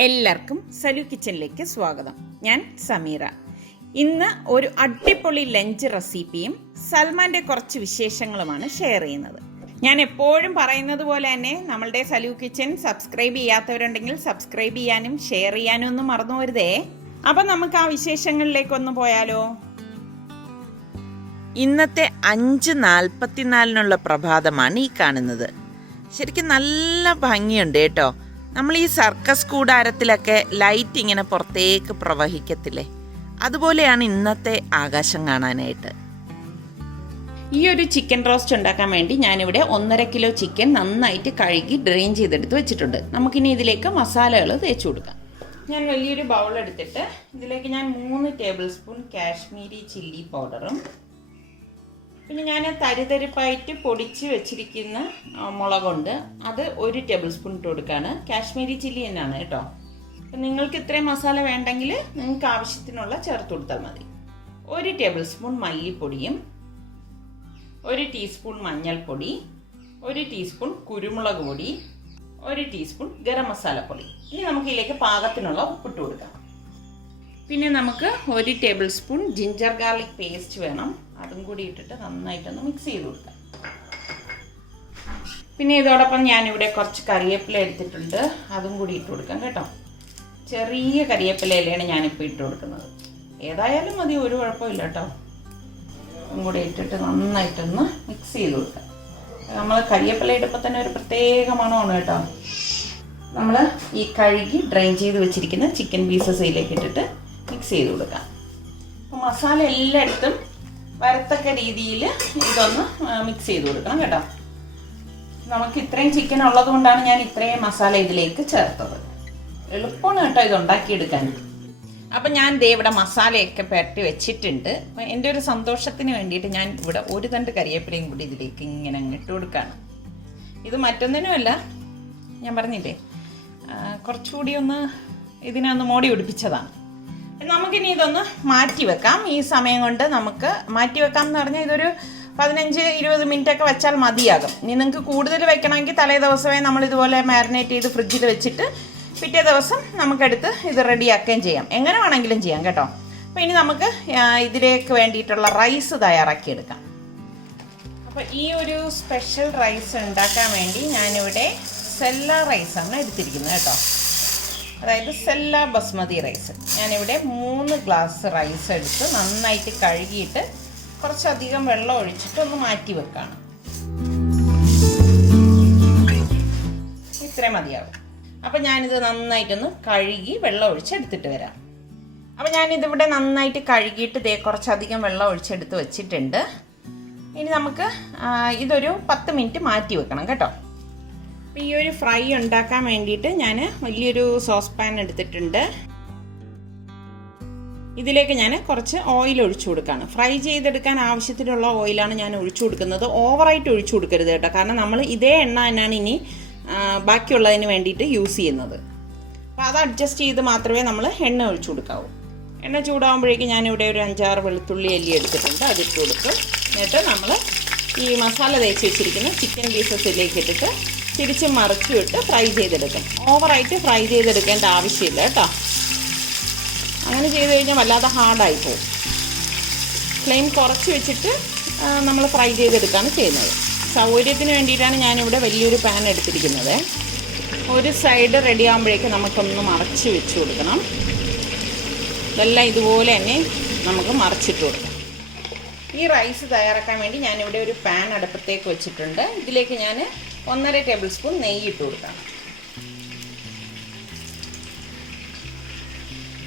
എല്ലാവർക്കും സലു കിച്ചണിലേക്ക് സ്വാഗതം. ഞാൻ സമീറ. ഇന്ന് ഒരു അടിപൊളി ലഞ്ച് റെസിപ്പിയും സൽമാൻ്റെ കുറച്ച് വിശേഷങ്ങളുമാണ് ഷെയർ ചെയ്യുന്നത്. ഞാൻ എപ്പോഴും പറയുന്നത് പോലെ തന്നെ നമ്മളുടെ സലു കിച്ചൺ സബ്സ്ക്രൈബ് ചെയ്യാത്തവരുണ്ടെങ്കിൽ സബ്സ്ക്രൈബ് ചെയ്യാനും ഷെയർ ചെയ്യാനും ഒന്നും മറന്നു വരുതേ. അപ്പം നമുക്ക് ആ വിശേഷങ്ങളിലേക്കൊന്ന് പോയാലോ? ഇന്നത്തെ 5:44 പ്രഭാതമാണ് ഈ കാണുന്നത്. ശരിക്കും നല്ല ഭംഗിയുണ്ട് കേട്ടോ. നമ്മൾ ഈ സർക്കസ് കൂടാരത്തിലൊക്കെ ലൈറ്റ് ഇങ്ങനെ പുറത്തേക്ക് പ്രവഹിക്കത്തില്ലേ, അതുപോലെയാണ് ഇന്നത്തെ ആകാശം കാണാനായിട്ട്. ഈ ഒരു ചിക്കൻ റോസ്റ്റ് ഉണ്ടാക്കാൻ വേണ്ടി ഞാനിവിടെ 1.5 കിലോ ചിക്കൻ നന്നായിട്ട് കഴുകി ഡ്രെയിൻ ചെയ്തെടുത്ത് വെച്ചിട്ടുണ്ട്. നമുക്കിനി ഇതിലേക്ക് മസാലകൾ തേച്ച് കൊടുക്കാം. ഞാൻ വലിയൊരു ബൗൾ എടുത്തിട്ട് ഇതിലേക്ക് ഞാൻ 3 ടേബിൾ സ്പൂൺ കാശ്മീരി ചില്ലി പൗഡറും പിന്നെ ഞാൻ തരിതരിപ്പായിട്ട് പൊടിച്ച് വെച്ചിരിക്കുന്ന മുളകുണ്ട്, അത് 1 ടേബിൾ സ്പൂൺ ഇട്ട് കൊടുക്കുകയാണ്. കാശ്മീരി ചില്ലി തന്നെയാണ് കേട്ടോ. അപ്പം നിങ്ങൾക്ക് ഇത്രയും മസാല വേണ്ടെങ്കിൽ നിങ്ങൾക്ക് ആവശ്യത്തിനുള്ള ചേർത്ത് കൊടുത്താൽ മതി. 1 ടേബിൾ സ്പൂൺ മല്ലിപ്പൊടിയും 1 ടീസ്പൂൺ മഞ്ഞൾപ്പൊടി, 1 ടീസ്പൂൺ കുരുമുളക് പൊടി, 1 ടീസ്പൂൺ ഗരം മസാലപ്പൊടി. ഇനി നമുക്ക് ഇതിലേക്ക് പാകത്തിനുള്ള ഉപ്പിട്ട് കൊടുക്കാം. പിന്നെ നമുക്ക് 1 table spoon ginger garlic paste വേണം, അതും കൂടി ഇട്ടിട്ട് നന്നായിട്ടൊന്ന് മിക്സ് ചെയ്ത് കൊടുക്കാം. പിന്നെ ഇതോടൊപ്പം ഞാനിവിടെ കുറച്ച് കരിവേപ്പില എടുത്തിട്ടുണ്ട്, അതും കൂടി ഇട്ട് കൊടുക്കാം കേട്ടോ. ചെറിയ കരിവേപ്പിലയിലാണ് ഞാനിപ്പോൾ ഇട്ട് കൊടുക്കുന്നത്. ഏതായാലും മതി, ഒരു കുഴപ്പമില്ല കേട്ടോ. അതും കൂടി ഇട്ടിട്ട് നന്നായിട്ടൊന്ന് മിക്സ് ചെയ്ത് കൊടുക്കാം. നമ്മൾ കരിവേപ്പില ഇടുമ്പോൾ തന്നെ ഒരു പ്രത്യേക മണമാണ് കേട്ടോ. നമ്മൾ ഈ കഴുകി ഡ്രെയിൻ ചെയ്ത് വെച്ചിരിക്കുന്ന ചിക്കൻ പീസസ് ഇതിലേക്ക് ഇട്ടിട്ട് മിക്സ് ചെയ്ത് കൊടുക്കാം. അപ്പോൾ മസാല എല്ലായിടത്തും വരത്തക്ക രീതിയിൽ ഇതൊന്ന് മിക്സ് ചെയ്ത് കൊടുക്കണം കേട്ടോ. നമുക്ക് ഇത്രയും ചിക്കൻ ഉള്ളത് കൊണ്ടാണ് ഞാൻ ഇത്രയും മസാല ഇതിലേക്ക് ചേർത്തത്. എളുപ്പമാണ് കേട്ടോ ഇത് ഉണ്ടാക്കിയെടുക്കാൻ. അപ്പം ഞാൻ ദേ ഇവിടെ മസാലയൊക്കെ പുരട്ടി വെച്ചിട്ടുണ്ട്. അപ്പം എൻ്റെ ഒരു സന്തോഷത്തിന് വേണ്ടിയിട്ട് ഞാൻ ഇവിടെ 1 തണ്ട് കരിവേപ്പിലയും കൂടി ഇതിലേക്ക് ഇങ്ങനെ ഇട്ട് കൊടുക്കുകയാണ്. ഇത് മറ്റൊന്നിനുമല്ല, ഞാൻ പറഞ്ഞില്ലേ കുറച്ചുകൂടി ഒന്ന് ഇതിനൊന്ന് മോടി പിടിപ്പിച്ചതാണ്. നമുക്കിനി ഇതൊന്ന് മാറ്റി വെക്കാം. ഈ സമയം കൊണ്ട് നമുക്ക് മാറ്റി വെക്കാം എന്ന് പറഞ്ഞാൽ ഇതൊരു 15-20 മിനിറ്റൊക്കെ വെച്ചാൽ മതിയാകും. ഇനി നിങ്ങൾക്ക് കൂടുതൽ വെക്കണമെങ്കിൽ തലേ ദിവസമേ നമ്മൾ ഇതുപോലെ മാരിനേറ്റ് ചെയ്ത് ഫ്രിഡ്ജിൽ വെച്ചിട്ട് പിറ്റേ ദിവസം നമുക്കെടുത്ത് ഇത് റെഡിയാക്കുകയും ചെയ്യാം. എങ്ങനെ വേണമെങ്കിലും ചെയ്യാം കേട്ടോ. അപ്പോൾ ഇനി നമുക്ക് ഇതിലേക്ക് വേണ്ടിയിട്ടുള്ള റൈസ് തയ്യാറാക്കിയെടുക്കാം. അപ്പോൾ ഈ ഒരു സ്പെഷ്യൽ റൈസ് ഉണ്ടാക്കാൻ വേണ്ടി ഞാനിവിടെ സെല്ല റൈസാണ് എടുത്തിരിക്കുന്നത് കേട്ടോ. അതായത് സെല്ല ബസ്മതി റൈസ്. ഞാനിവിടെ 3 ഗ്ലാസ് റൈസ് എടുത്ത് നന്നായിട്ട് കഴുകിയിട്ട് കുറച്ചധികം വെള്ളം ഒഴിച്ചിട്ട് ഒന്ന് മാറ്റി വെക്കാണ്. ഇത്രയും മതിയാവും. അപ്പം ഞാനിത് നന്നായിട്ടൊന്ന് കഴുകി വെള്ളം ഒഴിച്ചെടുത്തിട്ട് വരാം. അപ്പം ഞാനിതിവിടെ നന്നായിട്ട് കഴുകിയിട്ട് കുറച്ചധികം വെള്ളം ഒഴിച്ചെടുത്ത് വെച്ചിട്ടുണ്ട്. ഇനി നമുക്ക് ഇതൊരു 10 മിനിറ്റ് മാറ്റി വെക്കണം കേട്ടോ. അപ്പോൾ ഈ ഒരു ഫ്രൈ ഉണ്ടാക്കാൻ വേണ്ടിയിട്ട് ഞാൻ വലിയൊരു സോസ് പാൻ എടുത്തിട്ടുണ്ട്. ഇതിലേക്ക് ഞാൻ കുറച്ച് ഓയിൽ ഒഴിച്ചു കൊടുക്കുകയാണ്. ഫ്രൈ ചെയ്തെടുക്കാൻ ആവശ്യത്തിനുള്ള ഓയിലാണ് ഞാൻ ഒഴിച്ചു കൊടുക്കുന്നത്. ഓവറായിട്ട് ഒഴിച്ചു കൊടുക്കരുത് കേട്ടോ, കാരണം നമ്മൾ ഇതേ എണ്ണ തന്നെയാണ് ഇനി ബാക്കിയുള്ളതിന് വേണ്ടിയിട്ട് യൂസ് ചെയ്യുന്നത്. അപ്പോൾ അത് അഡ്ജസ്റ്റ് ചെയ്ത് മാത്രമേ നമ്മൾ എണ്ണ ഒഴിച്ചു കൊടുക്കാവൂ. എണ്ണ ചൂടാകുമ്പോഴേക്കും ഞാനിവിടെ ഒരു 5-6 വെളുത്തുള്ളി അല്ലി എടുത്തിട്ടുണ്ട്, അതിട്ട് കൊടുത്ത് എന്നിട്ട് നമ്മൾ ഈ മസാല തേച്ച് വെച്ചിരിക്കുന്ന ചിക്കൻ പീസസിലേക്ക് ഇട്ടിട്ട് തിരിച്ച് മറിച്ചും ഇട്ട് ഫ്രൈ ചെയ്തെടുക്കും. ഓവറായിട്ട് ഫ്രൈ ചെയ്തെടുക്കേണ്ട ആവശ്യമില്ല കേട്ടോ. അങ്ങനെ ചെയ്ത് കഴിഞ്ഞാൽ വല്ലാതെ ഹാർഡായി പോകും. ഫ്ലെയിം കുറച്ച് വെച്ചിട്ട് നമ്മൾ ഫ്രൈ ചെയ്തെടുക്കുകയാണ് ചെയ്യുന്നത്. സൗകര്യത്തിന് വേണ്ടിയിട്ടാണ് ഞാനിവിടെ വലിയൊരു പാൻ എടുത്തിരിക്കുന്നത്. ഒരു സൈഡ് റെഡി ആകുമ്പോഴേക്കും നമുക്കൊന്ന് മറച്ച് വെച്ച് കൊടുക്കണം. ഇതെല്ലാം ഇതുപോലെ തന്നെ നമുക്ക് മറിച്ചിട്ട് കൊടുക്കാം. ഈ റൈസ് തയ്യാറാക്കാൻ വേണ്ടി ഞാനിവിടെ ഒരു പാൻ അടുപ്പത്തേക്ക് വെച്ചിട്ടുണ്ട്. ഇതിലേക്ക് ഞാൻ 1.5 ടേബിൾ സ്പൂൺ നെയ്യ് ഇട്ട് കൊടുക്കാം.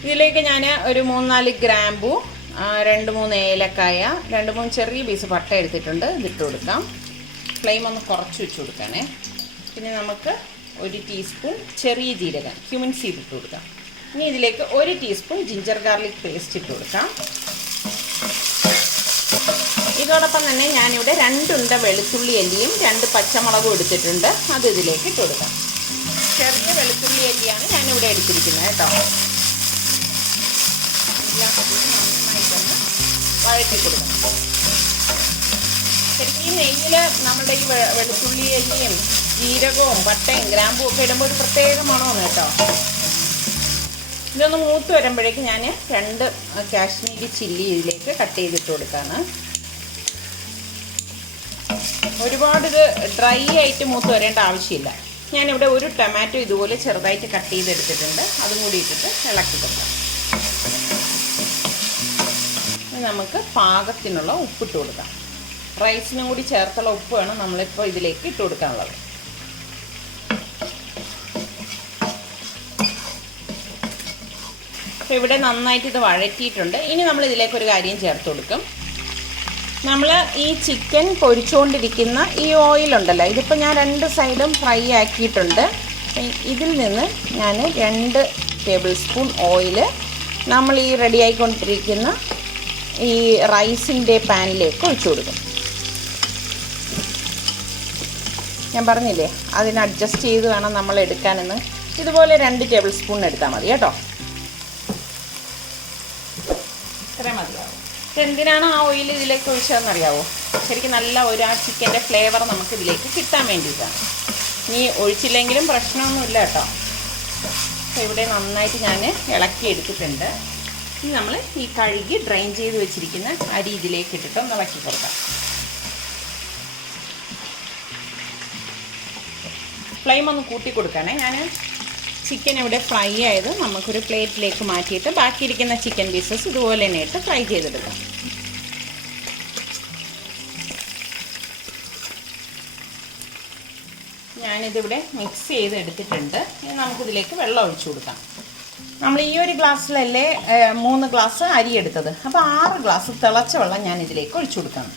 ഇതിലേക്ക് ഞാൻ ഒരു 3-4 ഗ്രാമ്പു, 2-3 ഏലക്കായ, 2-3 ചെറിയ പീസ് പട്ട എടുത്തിട്ടുണ്ട്, ഇതിട്ട് കൊടുക്കാം. ഫ്ലെയിം ഒന്ന് കുറച്ച് വെച്ച് കൊടുക്കണേ. പിന്നെ നമുക്ക് 1 ടീസ്പൂൺ ചെറിയ ജീരകം ക്യുമിൻ സീഡ് ഇട്ട് കൊടുക്കാം. ഇനി ഇതിലേക്ക് 1 ടീസ്പൂൺ ജിഞ്ചർ ഗാർലിക് പേസ്റ്റ് ഇട്ട് കൊടുക്കാം. ഇതോടൊപ്പം തന്നെ ഞാനിവിടെ 2 ഉണ്ട വെളുത്തുള്ളി അല്ലിയും 2 പച്ചമുളകും എടുത്തിട്ടുണ്ട്, അത് ഇതിലേക്ക് ഇട്ട് കൊടുക്കാം. ചെറിയ വെളുത്തുള്ളി അല്ലിയാണ് ഞാനിവിടെ എടുത്തിരിക്കുന്നത് കേട്ടോ. എല്ലാം നന്നായിട്ടൊന്ന് വഴറ്റി കൊടുക്കണം. ശരിക്കും ഈ നെയ്യിൽ നമ്മുടെ ഈ വെളുത്തുള്ളി അല്ലിയും ജീരകവും പട്ടയും ഗ്രാമ്പും ഒക്കെ ഇടുമ്പോൾ ഒരു പ്രത്യേക മണമാണ് കേട്ടോ. ഇതൊന്ന് മൂത്ത് വരുമ്പോഴേക്ക് ഞാൻ 2 കാശ്മീരി ചില്ലി ഇതിലേക്ക് കട്ട് ചെയ്തിട്ട് കൊടുക്കുകയാണ്. ഒരുപാട് ഇത് ഡ്രൈ ആയിട്ട് മൂത്ത് വരേണ്ട ആവശ്യമില്ല. ഞാനിവിടെ ഒരു ടൊമാറ്റോ ഇതുപോലെ ചെറുതായിട്ട് കട്ട് ചെയ്തെടുത്തിട്ടുണ്ട്. അതും കൂടി ഇട്ടിട്ട് ഇളക്കി കൊടുക്കാം. നമുക്ക് പാകത്തിനുള്ള ഉപ്പിട്ട് കൊടുക്കാം. റൈസിനും കൂടി ചേർത്തുള്ള ഉപ്പ് വേണം നമ്മളിപ്പോൾ ഇതിലേക്ക് ഇട്ട് കൊടുക്കാനുള്ളത്. അപ്പോൾ ഇവിടെ നന്നായിട്ട് ഇത് വഴറ്റിയിട്ടുണ്ട്. ഇനി നമ്മൾ ഇതിലേക്ക് ഒരു കാര്യം ചേർത്ത് കൊടുക്കും. നമ്മൾ ഈ ചിക്കൻ പൊരിച്ചുകൊണ്ടിരിക്കുന്ന ഈ ഓയിലുണ്ടല്ലോ, ഇതിപ്പോൾ ഞാൻ 2 സൈഡും ഫ്രൈ ആക്കിയിട്ടുണ്ട്. ഇതിൽ നിന്ന് ഞാൻ 2 ടേബിൾ സ്പൂൺ ഓയിൽ നമ്മൾ ഈ റെഡി ആയിക്കൊണ്ടിരിക്കുന്ന ഈ റൈസിൻ്റെ പാനിലേക്ക് ഒഴിച്ചു കൊടുക്കും. ഞാൻ പറഞ്ഞില്ലേ അതിന് അഡ്ജസ്റ്റ് ചെയ്ത് വേണം നമ്മൾ എടുക്കാനെന്ന്. ഇതുപോലെ 2 ടേബിൾ സ്പൂൺ എടുത്താൽ മതി കേട്ടോ. ഇത്രയും മതിയാവും. എന്തിനാണ് ആ ഓയിൽ ഇതിലേക്ക് ഒഴിച്ചതെന്നറിയാവോ? ശരിക്കും നല്ല ആ ചിക്കൻ്റെ ഫ്ലേവർ നമുക്ക് ഇതിലേക്ക് കിട്ടാൻ വേണ്ടിയിട്ടാണ്. ഇനി ഒഴിച്ചില്ലെങ്കിലും പ്രശ്നമൊന്നുമില്ല കേട്ടോ. അപ്പോൾ ഇവിടെ നന്നായിട്ട് ഞാൻ ഇളക്കി എടുത്തിട്ടുണ്ട്. ഇനി നമ്മൾ ഈ കഴുകി ഡ്രെയിൻ ചെയ്ത് വെച്ചിരിക്കുന്ന അരി ഇതിലേക്ക് ഇട്ടിട്ട് ഒന്ന് ഇളക്കി കൊടുക്കാം. ഫ്ലെയിം ഒന്ന് കൂട്ടി കൊടുക്കണേ. ഞാൻ ചിക്കൻ ഇവിടെ ഫ്രൈ ആയത് നമുക്കൊരു പ്ലേറ്റിലേക്ക് മാറ്റിയിട്ട് ബാക്കിയിരിക്കുന്ന ചിക്കൻ പീസസ് ഇതുപോലെ തന്നെ ഇട്ട് ഫ്രൈ ചെയ്തെടുക്കാം. ഞാനിതിവിടെ മിക്സ് ചെയ്ത് എടുത്തിട്ടുണ്ട്. ഇനി നമുക്കിതിലേക്ക് വെള്ളം ഒഴിച്ചു കൊടുക്കാം. നമ്മൾ ഈ ഒരു ഗ്ലാസ്സിലല്ലേ 3 ഗ്ലാസ് അരി എടുത്തത്. അപ്പോൾ 6 ഗ്ലാസ് തിളച്ച വെള്ളം ഞാൻ ഇതിലേക്ക് ഒഴിച്ചു കൊടുക്കാം.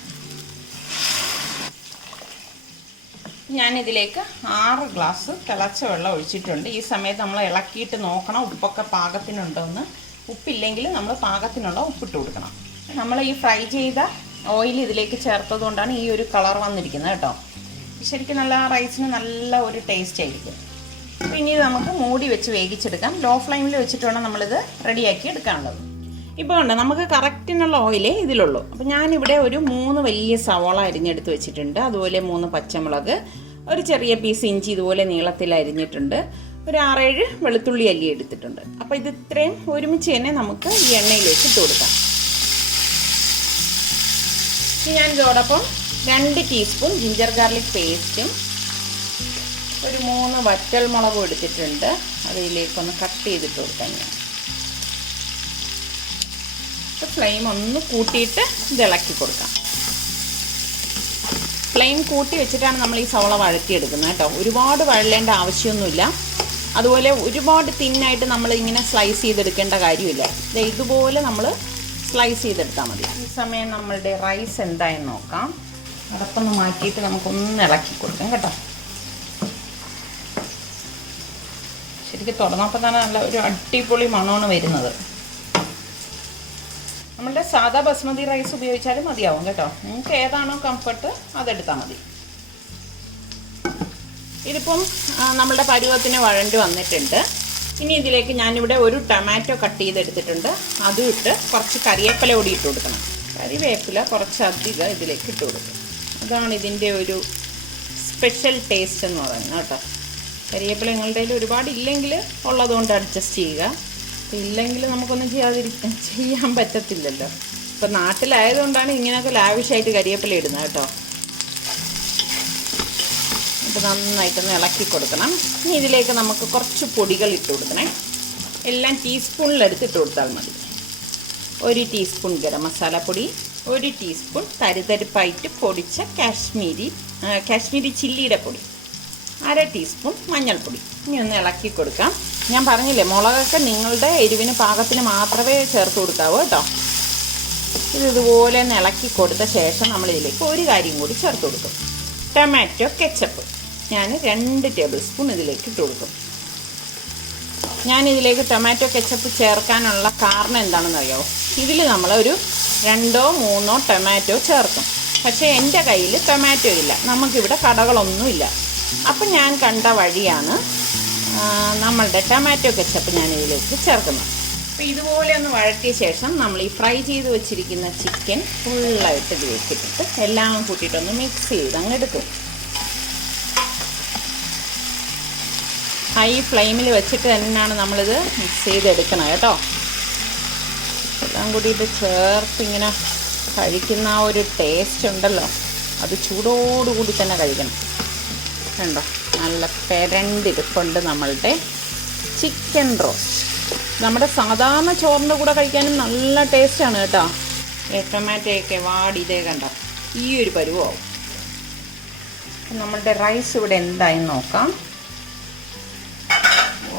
ഞാനിതിലേക്ക് 6 ഗ്ലാസ് തിളച്ച വെള്ളം ഒഴിച്ചിട്ടുണ്ട്. ഈ സമയത്ത് നമ്മൾ ഇളക്കിയിട്ട് നോക്കണം ഉപ്പൊക്കെ പാകത്തിനുണ്ടോയെന്ന്. ഉപ്പില്ലെങ്കിൽ നമ്മൾ പാകത്തിനുള്ള ഉപ്പിട്ട് കൊടുക്കണം. നമ്മൾ ഈ ഫ്രൈ ചെയ്ത ഓയിൽ ഇതിലേക്ക് ചേർത്തത് കൊണ്ടാണ് ഈ ഒരു കളർ വന്നിരിക്കുന്നത് കേട്ടോ. ശരിക്കും നല്ല റൈസിന് നല്ല ഒരു ടേസ്റ്റ് ആയിരിക്കും. അപ്പോൾ ഇനി നമുക്ക് മൂടി വെച്ച് വേവിച്ചെടുക്കാം. ലോ ഫ്ലെയിമിൽ വെച്ചിട്ട് വേണം നമ്മളിത് റെഡിയാക്കി എടുക്കാനുള്ളത്. ഇപ്പോൾ ഉണ്ട് നമുക്ക് കറക്റ്റിനുള്ള ഓയിലേ ഇതിലുള്ളൂ. അപ്പോൾ ഞാനിവിടെ ഒരു 3 വലിയ സവാള അരിഞ്ഞെടുത്ത് വെച്ചിട്ടുണ്ട്. അതുപോലെ 3 പച്ചമുളക്, ഒരു ചെറിയ പീസ് ഇഞ്ചി ഇതുപോലെ നീളത്തിൽ അരിഞ്ഞിട്ടുണ്ട്. ഒരു 6-7 വെളുത്തുള്ളി അല്ലി എടുത്തിട്ടുണ്ട്. അപ്പോൾ ഇത് ഇത്രയും ഒരുമിച്ച് തന്നെ നമുക്ക് ഈ എണ്ണയിലേക്ക് ഇട്ട് കൊടുക്കാം. ഞാൻ ഇതോടൊപ്പം 2 ടീസ്പൂൺ ജിഞ്ചർ ഗാർലിക് പേസ്റ്റും ഒരു 3 വറ്റൽ മുളകും എടുത്തിട്ടുണ്ട്. അതിലേക്കൊന്ന് കട്ട് ചെയ്തിട്ട് കൊടുക്കാം. ഞാൻ ഫ്ലെയിം ഒന്ന് കൂട്ടിയിട്ട് ഇത് ഇളക്കി കൊടുക്കാം. ഫ്ലെയിം കൂട്ടി വെച്ചിട്ടാണ് നമ്മൾ ഈ സവള വഴറ്റിയെടുക്കുന്നത് കേട്ടോ. ഒരുപാട് വഴലേണ്ട ആവശ്യമൊന്നുമില്ല. അതുപോലെ ഒരുപാട് തിന്നായിട്ട് നമ്മൾ ഇങ്ങനെ സ്ലൈസ് ചെയ്തെടുക്കേണ്ട കാര്യമില്ല. ഇതുപോലെ നമ്മൾ സ്ലൈസ് ചെയ്തെടുത്താൽ മതി. ഈ സമയം നമ്മളുടെ റൈസ് എന്തായെന്ന് നോക്കാം. അടപ്പൊന്ന് മാറ്റിയിട്ട് നമുക്കൊന്ന് ഇളക്കി കൊടുക്കാം കേട്ടോ. ശരിക്കും തുറന്നപ്പോൾ തന്നെ നല്ല ഒരു അടിപൊളി മണമാണ് വരുന്നത്. നമ്മളുടെ സാധാ ബസ്മതി റൈസ് ഉപയോഗിച്ചാലും മതിയാവും കേട്ടോ. നിങ്ങൾക്ക് ഏതാണോ കംഫർട്ട് അതെടുത്താൽ മതി. ഇതിപ്പം നമ്മളുടെ പരുവത്തിന് വഴണ്ട് വന്നിട്ടുണ്ട്. ഇനി ഇതിലേക്ക് ഞാനിവിടെ ഒരു ടൊമാറ്റോ കട്ട് ചെയ്തെടുത്തിട്ടുണ്ട്. അതും ഇട്ട് കുറച്ച് കറിവേപ്പില കൂടി ഇട്ട് കൊടുക്കണം. കറിവേപ്പില കുറച്ചധികം ഇതിലേക്ക് ഇട്ട് കൊടുക്കും. അതാണ് ഇതിൻ്റെ ഒരു സ്പെഷ്യൽ ടേസ്റ്റ് എന്ന് പറയുന്നത് കേട്ടോ. കറിവേപ്പില നിങ്ങളുടെ കയ്യിൽ ഒരുപാട് ഇല്ലെങ്കിൽ ഉള്ളതുകൊണ്ട് അഡ്ജസ്റ്റ് ചെയ്യുക. ഇല്ലെങ്കിൽ നമുക്കൊന്നും ചെയ്യാൻ പറ്റത്തില്ലല്ലോ. ഇപ്പം നാട്ടിലായതുകൊണ്ടാണ് ഇങ്ങനെയൊക്കെ ലാവിഷായിട്ട് കരിവേപ്പില ഇടുന്നത് കേട്ടോ. അപ്പോൾ നന്നായിട്ടൊന്ന് ഇളക്കി കൊടുക്കണം. ഇനി ഇതിലേക്ക് നമുക്ക് കുറച്ച് പൊടികൾ ഇട്ട് കൊടുക്കണേ. എല്ലാം ടീസ്പൂണിലെടുത്ത് ഇട്ട് കൊടുത്താൽ മതി. 1 ടീസ്പൂൺ ഗരം മസാലപ്പൊടി, 1 ടീസ്പൂൺ തരിതരിപ്പായിട്ട് പൊടിച്ച കാശ്മീരി ചില്ലിയുടെ പൊടി, 1/2 ടീസ്പൂൺ മഞ്ഞൾപ്പൊടി. ഇനി ഒന്ന് ഇളക്കി കൊടുക്കാം. ഞാൻ പറഞ്ഞില്ലേ മുളകൊക്കെ നിങ്ങളുടെ എരിവിന് പാകത്തിന് മാത്രമേ ചേർത്ത് കൊടുക്കാവൂ കേട്ടോ. ഇതുപോലെ ഒന്ന് ഇളക്കി കൊടുത്ത ശേഷം നമ്മളിതിലേക്ക് ഒരു കാര്യം കൂടി ചേർത്ത് കൊടുക്കും. ടൊമാറ്റോ കെച്ചപ്പ് ഞാൻ 2 ടേബിൾ സ്പൂൺ ഇതിലേക്ക് ഇട്ട് കൊടുക്കും. ഞാനിതിലേക്ക് ടൊമാറ്റോ കെച്ചപ്പ് ചേർക്കാനുള്ള കാരണം എന്താണെന്ന് അറിയാമോ? ഇതിൽ നമ്മളൊരു 2-3 ടൊമാറ്റോ ചേർക്കും. പക്ഷേ എൻ്റെ കയ്യിൽ ടൊമാറ്റോ ഇല്ല, നമുക്കിവിടെ കടകളൊന്നുമില്ല. അപ്പം ഞാൻ കണ്ട വഴിയാണ് നമ്മളുടെ ടൊമാറ്റോ കെച്ചപ്പ് ഞാനിതിലേക്ക് ചേർക്കുന്നത്. അപ്പോൾ ഇതുപോലെ ഒന്ന് വഴറ്റിയ ശേഷം നമ്മൾ ഈ ഫ്രൈ ചെയ്ത് വെച്ചിരിക്കുന്ന ചിക്കൻ ഫുള്ളായിട്ട് ഇതിലേക്ക് ഇട്ടിട്ട് എല്ലാം കൂട്ടിയിട്ടൊന്ന് മിക്സ് ചെയ്ത് അങ്ങ് എടുക്കും. ഹൈ ഫ്ലെയിമിൽ വെച്ചിട്ട് തന്നെയാണ് നമ്മളിത് മിക്സ് ചെയ്തെടുക്കണം കേട്ടോ. എല്ലാം കൂടിയിട്ട് ചേർത്ത് ഇങ്ങനെ കഴിക്കുന്ന ആ ഒരു ടേസ്റ്റ് ഉണ്ടല്ലോ, അത് ചൂടോടുകൂടി തന്നെ കഴിക്കണം. കണ്ടോ, നല്ല പെരണ്ടിരിപ്പുണ്ട് നമ്മളുടെ ചിക്കൻ റോസ്റ്റ്. നമ്മുടെ സാധാരണ ചോറിൻ്റെ കൂടെ കഴിക്കാനും നല്ല ടേസ്റ്റാണ് കേട്ടോ. ടൊമാറ്റോയൊക്കെ വാടി ഇതേ കണ്ടോ, ഈ ഒരു പരുവാവും. നമ്മളുടെ റൈസ് ഇവിടെ എന്തായി നോക്കാം.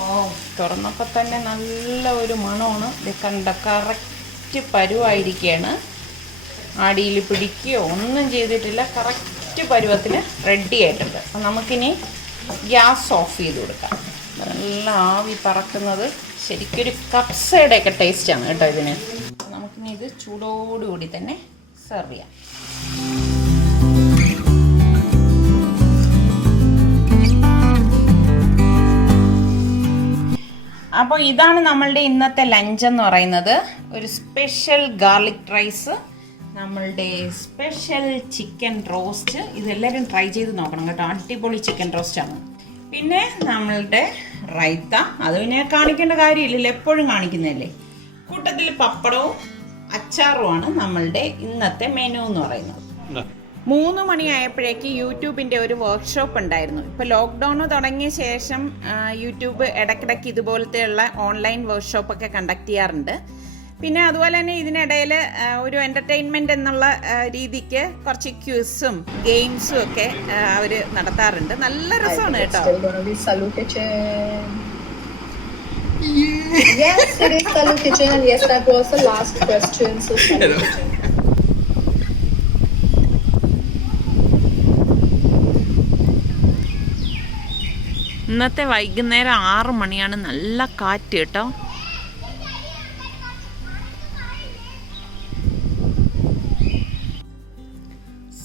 ഓ, തുറന്നപ്പോൾ തന്നെ നല്ല ഒരു മണമാണ്. ഇത് കണ്ട കറക്റ്റ് പരുവായിരിക്കുകയാണ്. അടിയിൽ പിടിക്കുകയോ ഒന്നും ചെയ്തിട്ടില്ല, കറക്റ്റ് പരുവത്തിന് റെഡി ആയിട്ടുണ്ട്. അപ്പം നമുക്കിനി ഗ്യാസ് ഓഫ് ചെയ്ത് കൊടുക്കാം. നല്ല ആവി പറക്കുന്നത് ശരിക്കൊരു കപ്സയുടെയൊക്കെ ടേസ്റ്റാണ് കേട്ടോ ഇതിന്. നമുക്കിനി ഇത് ചൂടോടുകൂടി തന്നെ സെർവ് ചെയ്യാം. അപ്പോൾ ഇതാണ് നമ്മളുടെ ഇന്നത്തെ ലഞ്ച് എന്ന് പറയുന്നത്. ഒരു സ്പെഷ്യൽ ഗാർലിക് റൈസ്, നമ്മളുടെ സ്പെഷ്യൽ ചിക്കൻ റോസ്റ്റ്. ഇതെല്ലാവരും ട്രൈ ചെയ്ത് നോക്കണം കേട്ടോ, അടിപൊളി ചിക്കൻ റോസ്റ്റാണ്. പിന്നെ നമ്മളുടെ റൈത്ത, അത് പിന്നെ കാണിക്കേണ്ട കാര്യമില്ലല്ലോ, എപ്പോഴും കാണിക്കുന്നതല്ലേ. കൂട്ടത്തിൽ പപ്പടവും അച്ചാറുമാണ് നമ്മളുടെ ഇന്നത്തെ മെനു എന്ന് പറയുന്നത്. 3 മണിയായപ്പോഴേക്ക് യൂട്യൂബിൻ്റെ ഒരു വർക്ക്ഷോപ്പ് ഉണ്ടായിരുന്നു. ഇപ്പോൾ ലോക്ക്ഡൗൺ തുടങ്ങിയ ശേഷം യൂട്യൂബ് ഇടയ്ക്കിടയ്ക്ക് ഇതുപോലത്തെയുള്ള ഓൺലൈൻ വർക്ക്ഷോപ്പൊക്കെ കണ്ടക്ട് ചെയ്യാറുണ്ട്. പിന്നെ അതുപോലെ തന്നെ ഇതിനിടയിൽ ഒരു എൻ്റർടൈൻമെൻറ്റ് എന്നുള്ള രീതിക്ക് കുറച്ച് ക്യൂസും ഗെയിംസും ഒക്കെ അവർ നടത്താറുണ്ട്. നല്ല രസമാണ് കേട്ടോ. Salu Kitchen. Yes, it is Salu Kitchen. Yes, that was the last question. So Salu Kitchen. ഇന്നത്തെ വൈകുന്നേരം 6 മണിയാണ്. നല്ല കാറ്റ് കേട്ടോ.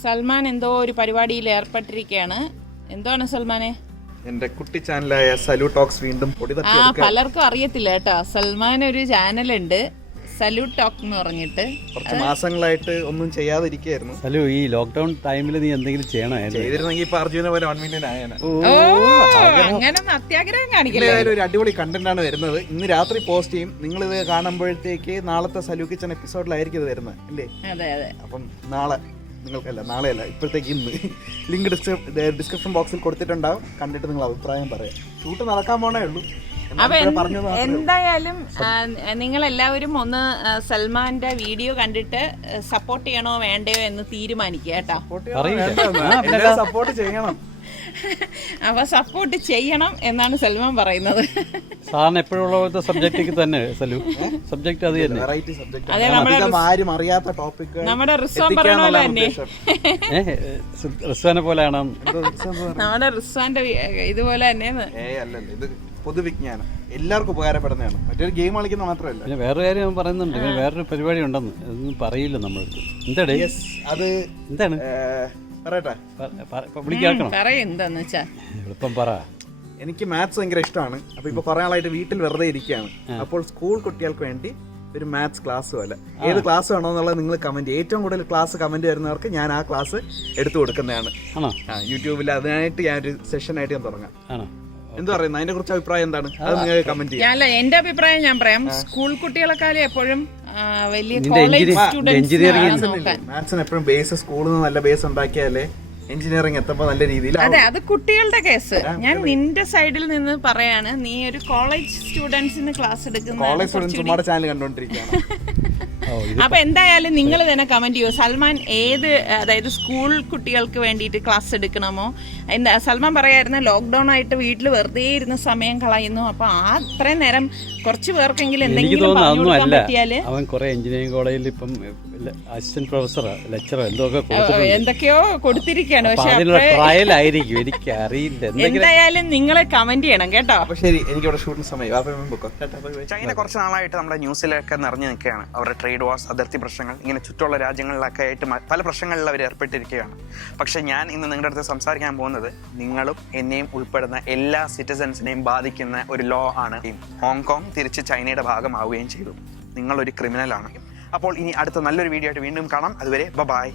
സൽമാൻ എന്തോ ഒരു പരിപാടിയിൽ ഏർപ്പെട്ടിരിക്കുകയാണ്. എന്താണ് സൽമാനെ? എന്റെ കുട്ടി ചാനലായ സലു ടോക്സ് വീണ്ടും പലർക്കും അറിയത്തില്ല കേട്ടോ, സൽമാൻ ഒരു ചാനലുണ്ട്, സലു ടോക്ക് എന്ന് പറഞ്ഞിട്ട്. കുറച്ച് മാസങ്ങളായിട്ട് ഒന്നും ചെയ്യാതിരിക്കുകയായിരുന്നു. സലു, ഈ ലോക്ക്ഡൌൺ ടൈമിൽ നീ എന്തെങ്കിലും ചെയ്തിരുന്നെങ്കിൽ ഇപ്പൊ അർജുനെ പോലെ 1 മില്യൺ ആയേനെ. അങ്ങനെ അത്യാഗ്രഹം കാണിക്കില്ല. ഒരു അടിപൊളി കണ്ടന്റ് ആണ് വരുന്നത്. ഇന്ന് രാത്രി പോസ്റ്റ് ചെയ്യും. നിങ്ങൾ ഇത് കാണുമ്പോഴത്തേക്ക് നാളത്തെ സലു കിച്ചൺ എപ്പിസോഡിലായിരിക്കും ഇത് വരുന്നത് അല്ലേ? അതെ അതെ. അപ്പം നാളെയല്ല ഇപ്പോഴത്തേക്ക് ഇന്ന് ലിങ്ക് ഡിസ്ക്രിപ്ഷൻ ബോക്സിൽ കൊടുത്തിട്ടുണ്ടാവും. കണ്ടിട്ട് നിങ്ങൾ അഭിപ്രായം പറയാം. ഷൂട്ട് നടക്കാൻ പോണേ ഉള്ളൂ. എന്തായാലും നിങ്ങൾ എല്ലാവരും ഒന്ന് സൽമാന്റെ വീഡിയോ കണ്ടിട്ട് സപ്പോർട്ട് ചെയ്യണോ വേണ്ടയോ എന്ന് തീരുമാനിക്കുക കേട്ടോ. സപ്പോർട്ട് ചെയ്യണം. അപ്പൊ സപ്പോർട്ട് ചെയ്യണം എന്നാണ് സൽമാൻ പറയുന്നത്. സാറിന് എപ്പോഴുള്ള സബ്ജക്റ്റ് തന്നെ സലു, സബ്ജക്ട് അത് തന്നെ. അതെ, ആരും അറിയാത്ത ടോപ്പിക് നമ്മുടെ റിസ്വാൻ പറയണ പോലെ തന്നെ. റിസ്വാനെ പോലെയാണ് നമ്മുടെ റിസ്വാന്റെ ഇതുപോലെ തന്നെ. ഇത് പൊതുവിജ്ഞാനം എല്ലാവർക്കും ഉപകാരപ്പെടുന്നതാണ്. മറ്റൊരു ഗെയിം കളിക്കുന്ന മാത്രമല്ല. പിന്നെ വേറൊരു കാര്യം പറയുന്നുണ്ട്, വേറൊരു പരിപാടി ഉണ്ടെന്ന്. അതൊന്നും പറയില്ല നമ്മൾ. എന്താണ് അത്? എന്താണ് എളുപ്പം പറ. എനിക്ക് മാത്സ് ഭയങ്കര ഇഷ്ടമാണ്. അപ്പൊ ഇപ്പൊ കുറെ ആളായിട്ട് വീട്ടിൽ വെറുതെ ഇരിക്കുകയാണ്. അപ്പോൾ സ്കൂൾ കുട്ടികൾക്ക് വേണ്ടി ഒരു മാത്സ് ക്ലാസ് പോലെ, ഏത് ക്ലാസ് വേണോ എന്നുള്ളത് നിങ്ങൾ കമന്റ്. ഏറ്റവും കൂടുതൽ ക്ലാസ് കമന്റ് വരുന്നവർക്ക് ഞാൻ ആ ക്ലാസ് എടുത്തു കൊടുക്കുന്നതാണ്. യൂട്യൂബിൽ അതിനായിട്ട് ഞാനൊരു സെഷനായിട്ട് ഞാൻ തുടങ്ങാം. എന്താ പറയുന്നത്, അതിനെ കുറിച്ച് അഭിപ്രായം എന്താണ്? അത് നിങ്ങൾ കമന്റ് ചെയ്യാം. എന്റെ അഭിപ്രായം ഞാൻ പറയാം. സ്കൂൾ കുട്ടികളെക്കാളും എപ്പോഴും വലിയ കോളേജ് മാത്സിന് എപ്പോഴും ബേസ് സ്കൂളിൽ നിന്ന് നല്ല ബേസ് ഉണ്ടാക്കിയാലേ എഞ്ചിനീയറിംഗ് എത്തുമ്പോൾ നല്ല രീതിയിൽ. അതെ, അത് കുട്ടികളുടെ കേസ്. ഞാൻ നിന്റെ സൈഡിൽ നിന്ന് പറയാണ്, നീ ഒരു കോളേജ് സ്റ്റുഡൻസിന് ക്ലാസ് എടുക്കുന്ന കോളേജ് സ്റ്റുഡൻസ് ചാനൽ കണ്ടോണ്ടിരിക്കുകയാണ്. അപ്പൊ എന്തായാലും നിങ്ങൾ തന്നെ കമന്റ് ചെയ്യൂ. സൽമാൻ അതായത് സ്കൂൾ കുട്ടികൾക്ക് വേണ്ടിയിട്ട് ക്ലാസ് എടുക്കണമോ? സൽമാൻ പറയായിരുന്നു ലോക്ക്ഡൌൺ ആയിട്ട് വീട്ടിൽ വെറുതെ ഇരുന്ന സമയം കളയുന്നു. അപ്പൊ അത്രയും നേരം കുറച്ച് പേർക്കെങ്കിലും എന്തെങ്കിലും പറഞ്ഞു കൊടുക്കാൻ പറ്റിയാല്. അവൻ കുറെ എഞ്ചിനീയറിംഗ് കോളേജിൽ ഇപ്പം അസിസ്റ്റന്റ് പ്രൊഫസറോ ലെക്ചറോ എന്തൊക്കെയോ കൊടുത്തിരിക്കുകയാണ്. പക്ഷെ എനിക്ക് അറിയില്ല. എന്തായാലും നിങ്ങളെ കമന്റ് ചെയ്യണം കേട്ടോ. ശരി, എനിക്കിവിടെ ഷൂട്ടിംഗ് സമയം. ചൈന കുറച്ച് നാളായിട്ട് നമ്മുടെ ന്യൂസിലൊക്കെ നിറഞ്ഞു നിൽക്കുകയാണ്. അവരുടെ ട്രേഡ് വാർസ്, അതിർത്തി പ്രശ്നങ്ങൾ, ഇങ്ങനെ ചുറ്റുള്ള രാജ്യങ്ങളിലൊക്കെ ആയിട്ട് പല പ്രശ്നങ്ങളിൽ അവർ ഏർപ്പെട്ടിരിക്കുകയാണ്. പക്ഷെ ഞാൻ ഇന്ന് നിങ്ങളുടെ അടുത്ത് സംസാരിക്കാൻ പോകുന്നത് നിങ്ങളും എന്നെയും ഉൾപ്പെടുന്ന എല്ലാ സിറ്റിസൻസിനെയും ബാധിക്കുന്ന ഒരു ലോ ആണ്. ഹോങ്കോങ് തിരിച്ച് ചൈനയുടെ ഭാഗമാവുകയും ചെയ്തു. നിങ്ങളൊരു ക്രിമിനലാണ്. അപ്പോൾ ഇനി അടുത്ത നല്ലൊരു വീഡിയോ ആയിട്ട് വീണ്ടും കാണാം. അതുവരെ ബൈ.